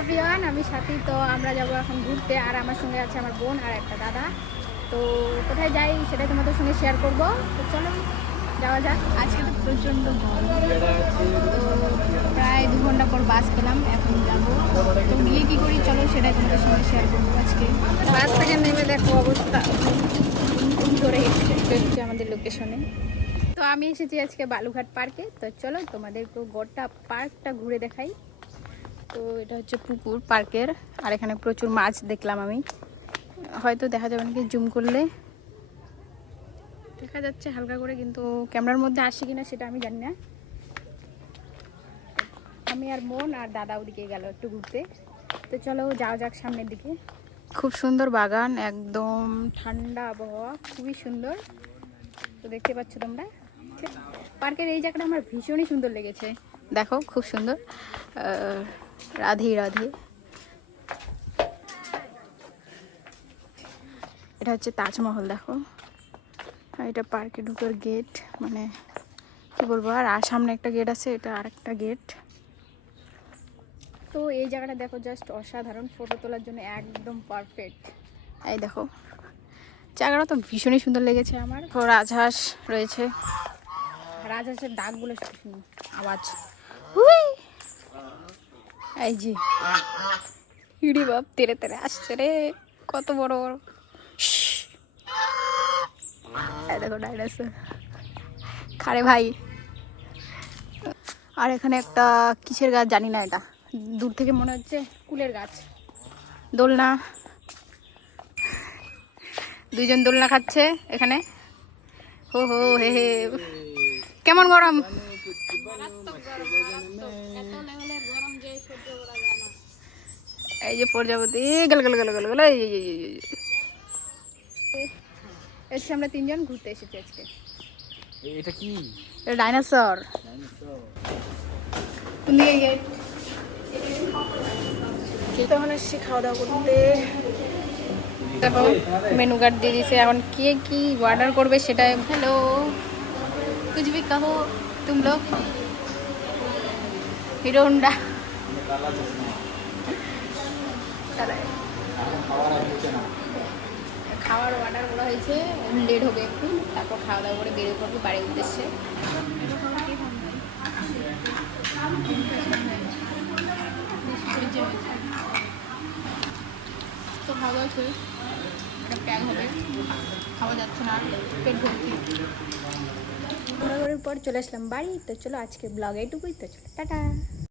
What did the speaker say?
Everyone, আমি সাথী। তো আমরা যাবো এখন ঘুরতে, আর আমার সঙ্গে আছে আমার বোন আর একটা দাদা। তো কোথায় যাই সেটাই তোমাদের সঙ্গে শেয়ার করবো। তো চলো যাওয়া যাক। আজকে তো প্রচণ্ড গরম, তো প্রায় 2 ঘন্টা পর বাস পেলাম, এখন যাবো। তো গিয়ে কী করি চলো সেটাই তোমাদের সঙ্গে শেয়ার করবো আজকে। বাস থেকে নেমে দেখো অবস্থা ধরে হচ্ছে আমাদের লোকেশনে। তো আমি এসেছি আজকে বালুঘাট পার্কে। তো চলো তোমাদেরকে গোটা পার্কটা ঘুরে দেখাই। তো এটা হচ্ছে পুকুর পার্কের, আর এখানে প্রচুর মাছ দেখলাম আমি। হয়তো দেখা যাবে নাকি জুম করলে দেখা যাচ্ছে হালকা করে, কিন্তু ক্যামেরার মধ্যে আসে কিনা সেটা আমি জানি না। আমি আর বোন আর দাদা ওদিকে গেল একটু ঘুরতে। তো চলো যাওয়া যাক সামনের দিকে। খুব সুন্দর বাগান, একদম ঠান্ডা আবহাওয়া, খুবই সুন্দর। তো দেখতে পাচ্ছ তোমরা পার্কের এই জায়গাটা আমার ভীষণই সুন্দর লেগেছে। দেখো খুব সুন্দর, রাধে রাধে। এটা হচ্ছে তাজমহল, দেখো। আর এটা পার্কে ঢুকার গেট, মানে কি বলবো। আর সামনে একটা গেট আছে, এটা আরেকটা গেট। তো এই জায়গাটা দেখো, জাস্ট অসাধারণ, ফটো তোলার জন্য একদম পারফেক্ট। এই দেখো জায়গাটা তো ভীষণই সুন্দর লেগেছে আমার। তো রাজহাঁস রয়েছে, রাজহাঁসের ডাকগুলো শুনি, আওয়াজ। এই যে ইউরি বাপ তেরে তেরে আসছে রে, কত বড় বড়। দেখো ডাইনোসর খারে ভাই। আর এখানে একটা কিসের গাছ জানি না, এটা দূর থেকে মনে হচ্ছে কুলের গাছ। দোলনা, দুইজন দোলনা খাচ্ছে এখানে। হো হো হে হে। কেমন গরম? এই যে প্রজাপতি গেল গেল গেল গেল গেল। এসে আমরা 3 জন ঘুরতে এসেছি আজকে। এটা কি? এটা ডাইনোসর। তখন এসে খাওয়া দাওয়া করতে। দেখো মেনু কার্ড দিয়ে দিছে, এখন কে কি অর্ডার করবে সেটাই। হ্যালো, कुछ भी कहो तुम लोग। হিরো হোন্ডা খাওয়ার অর্ডার করা হয়েছে, লেট হবে একটু, তারপর খাওয়া দাওয়া করে বেরিয়ে পড়বো বাড়ির উদ্দেশ্যে। তো খাওয়া দাওয়া শেষ, একটা প্যাক হবে, খাওয়া যাচ্ছে না, পেট ভর্তি। ঘোরাঘুরির পর চলে আসলাম বাড়ি। তো চলো আজকে ব্লগ এইটুকুই। তো চলো টাটা।